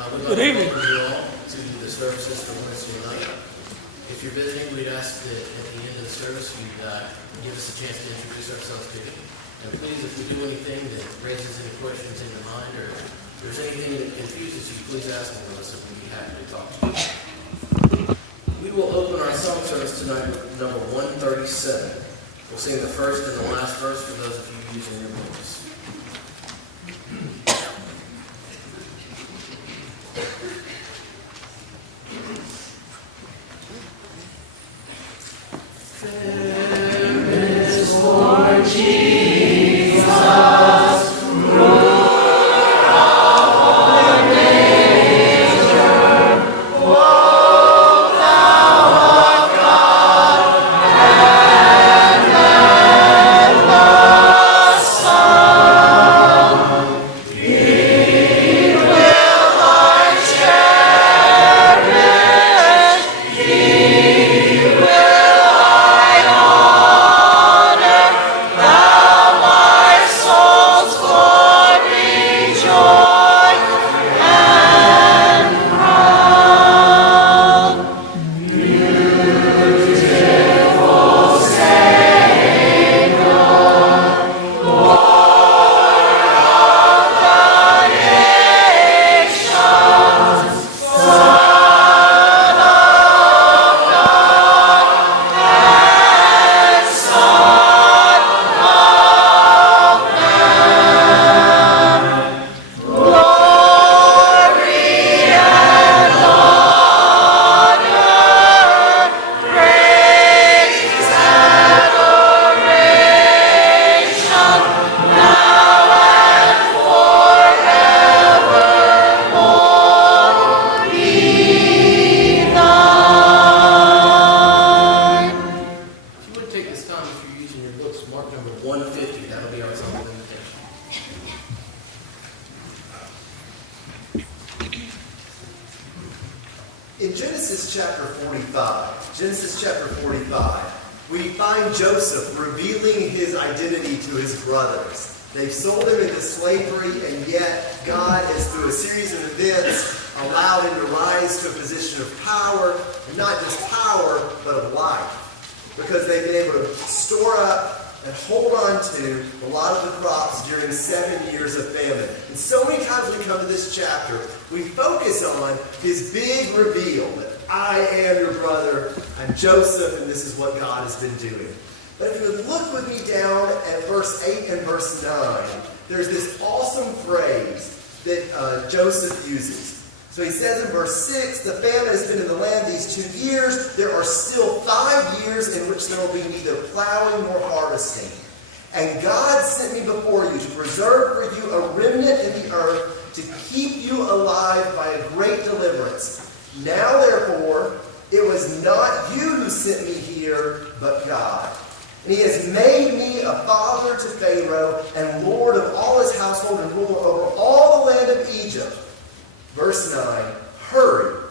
We'd like to welcome you all to the services for Wednesday night. If you're visiting, we'd ask that at the end of the service you give us a chance to introduce ourselves to you. And please, if we do anything that raises any questions in your mind or if there's anything that confuses you, please ask one of us and we'd be happy to talk to you. We will open our song service tonight with number 137. We'll sing the first and the last verse for those of you using your books. In Genesis chapter 45, we find Joseph revealing his identity to his brothers. They've sold him into slavery, and yet God has, through a series of events, allowed him to rise to a position of power, and not just power, but of life. Because they've been able to store up and hold on to a lot of the crops during 7 years of famine. And so many times we come to this chapter, we focus on his big reveal that I am your brother, I'm Joseph, and this is what God has been doing. But if you would look with me down at verse 8 and verse 9, there's this awesome phrase that Joseph uses. So he says in verse 6, the famine has been in the land these 2 years. There are still 5 years in which there will be neither plowing nor harvesting. And God sent me before you to preserve for you a remnant in the earth, to keep you alive by a great deliverance. Now, therefore, it was not you who sent me here, but God. And he has made me a father to Pharaoh, and lord of all his household, and ruler over all the land of Egypt. Verse 9, hurry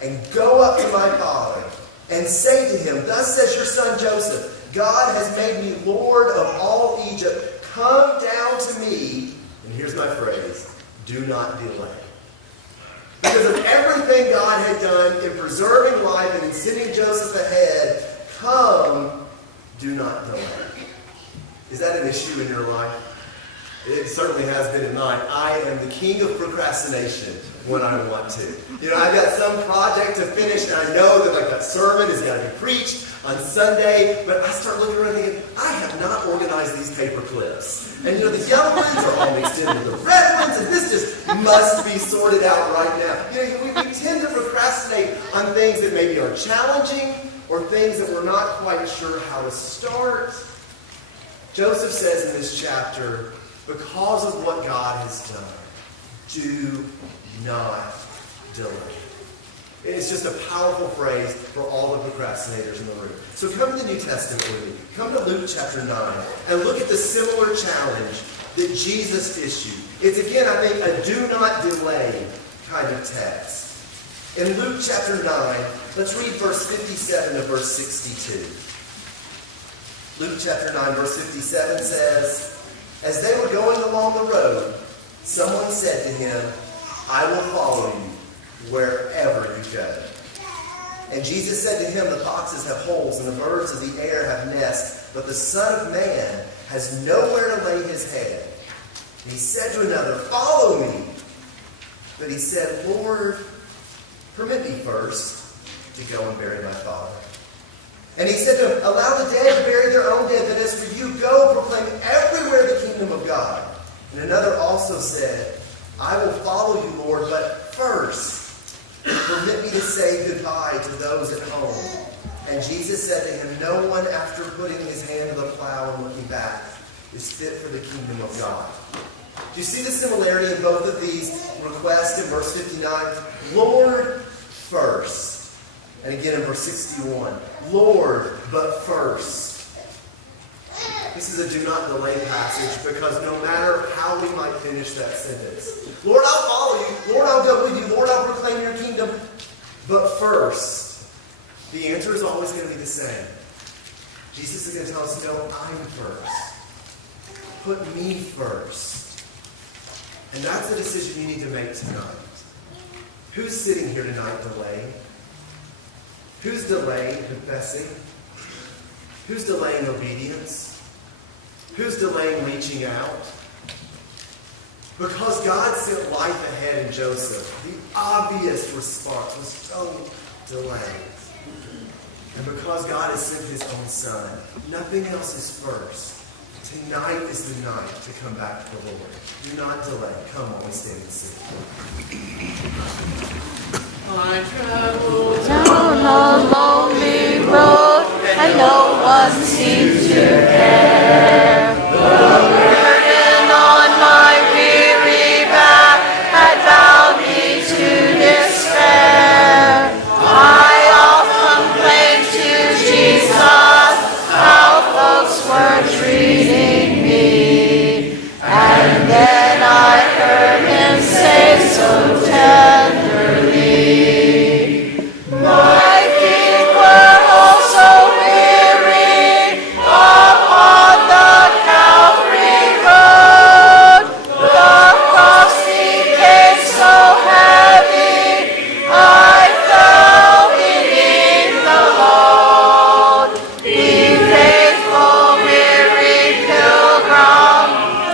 and go up to my father and say to him, thus says your son Joseph, God has made me Lord of all Egypt. Come down to me, and here's my phrase, do not delay. Because of everything God had done in preserving life and in sending Joseph ahead, come, do not delay. Is that an issue in your life? It certainly has been in mine. I am the king of procrastination when I want to. You know, I've got some project to finish, and I know that that sermon has got to be preached on Sunday, but I start looking around thinking, I have not organized these paper clips. And the yellow ones are all mixed in with the red ones, and this just must be sorted out right now. We tend to procrastinate on things that maybe are challenging or things that we're not quite sure how to start. Joseph says in this chapter, because of what God has done, do not delay. It's just a powerful phrase for all the procrastinators in the room. So come to the New Testament with me. Come to Luke chapter 9 and look at the similar challenge that Jesus issued. It's again, I think, a do not delay kind of text. In Luke chapter 9, let's read verse 57 to verse 62. Luke chapter 9, verse 57 says, as they were going along the road, someone said to him, I will follow you wherever you go. And Jesus said to him, the foxes have holes, and the birds of the air have nests, but the Son of Man has nowhere to lay his head. And he said to another, follow me. But he said, Lord, permit me first to go and bury my father. And he said to him, allow the dead to bury their own dead, but as for you, go proclaim everywhere the kingdom of God. And another also said, I will follow you, Lord, but first, permit me to say goodbye to those at home. And Jesus said to him, no one after putting his hand to the plow and looking back is fit for the kingdom of God. Do you see the similarity in both of these requests in verse 59? Lord, first. And again in verse 61, Lord, but first. This is a do not delay passage because no matter how we might finish that sentence, Lord, I'll follow you. Lord, I'll go with you. Lord, I'll proclaim your kingdom. But first, the answer is always going to be the same. Jesus is going to tell us, no, I'm first. Put me first. And that's the decision you need to make tonight. Who's sitting here tonight delaying? Who's delaying confessing? Who's delaying obedience? Who's delaying reaching out? Because God sent life ahead in Joseph, the obvious response was don't delay. And because God has sent his own son, nothing else is first. Tonight is the night to come back to the Lord. Do not delay. Come on, we stand and sing. I travel Down a lonely road, and no one seemed to care. The burden on my weary back had bound me to despair. I often complained to Jesus how folks were treating me, and then I heard him say so tenderly, my feet were also weary upon the Calvary road. The cross became so heavy, I fell beneath the load. Be faithful, weary pilgrim,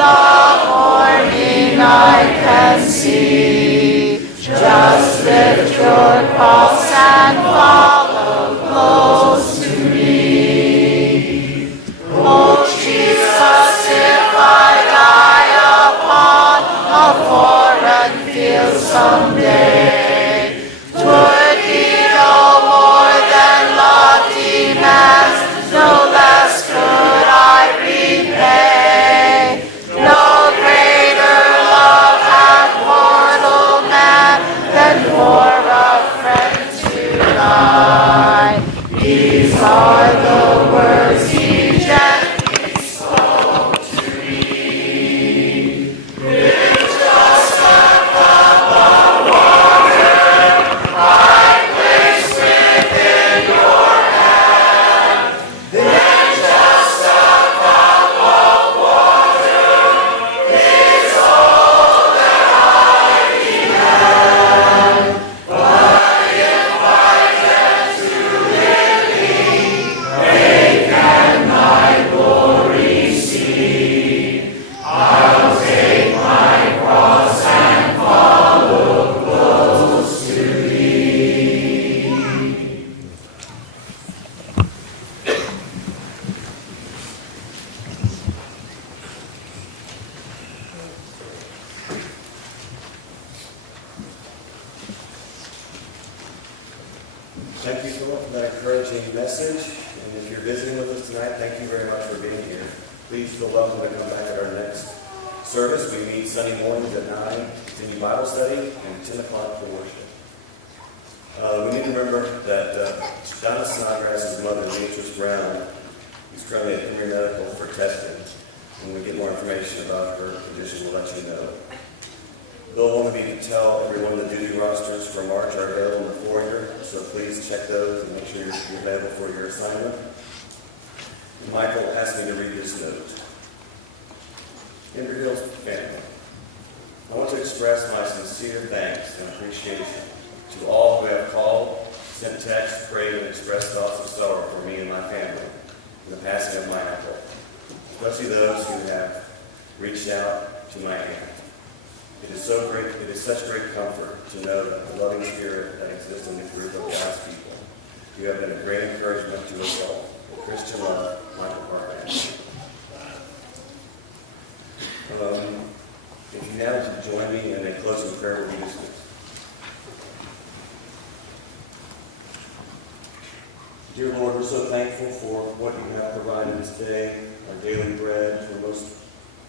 the morning I can see. Just lift your cross and follow close to me. Oh Jesus, if I die upon a foreign field someday, 'twould be no more than love demands, no less could I repay. No greater love hath mortal man than for a friend to die. These are the words he gently spoke to me. With just a cup of water I place within your hand, then just a cup of water is all that I demand. But if I get to living, they can my glory see. I'll take my cross and follow close to thee. Thank you, Philip, for that encouraging message. And if you're visiting with us tonight, thank you very much for being here. Please feel welcome to come back at our next service. We meet Sunday mornings at 9, continue Bible study, and 10 o'clock for worship. We need to remember that Donna Snodgrass's mother, Beatrice Brown, is currently at Premier Medical for testing. When we get more information about her condition, we'll let you know. Bill wanted me to tell everyone the duty rosters for March are available in the foyer, so please check those and make sure you're available for your assignment. And Michael asked me to read this note. Embry Hill's family. I want to express my sincere thanks and appreciation to all who have called, sent texts, prayed, and expressed thoughts of sorrow for me and my family in the passing of my uncle, especially those who have reached out to my aunt. It is such great comfort to know that the loving spirit that exists in this group of God's people. You have been a great encouragement to us all. With Christian love, Michael Carpenter. If you now to join me in a closing prayer, will be dismissed. Dear Lord, we're so thankful for what you have provided us today, our daily bread. We're most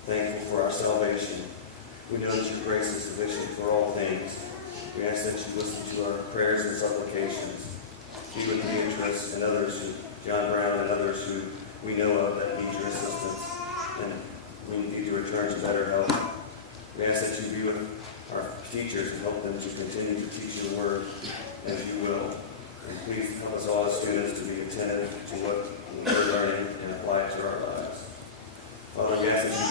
thankful for our salvation. We know that your grace is sufficient for all things. We ask that you listen to our prayers and supplications. Be with Beatrice and others, John Brown and others who we know of that need your assistance, and we need to return to better health. We ask that you be with our teachers and help them to continue to teach your word as you will. And please help us all as students to be attentive to what we're learning and apply it to our lives. Father, we ask that you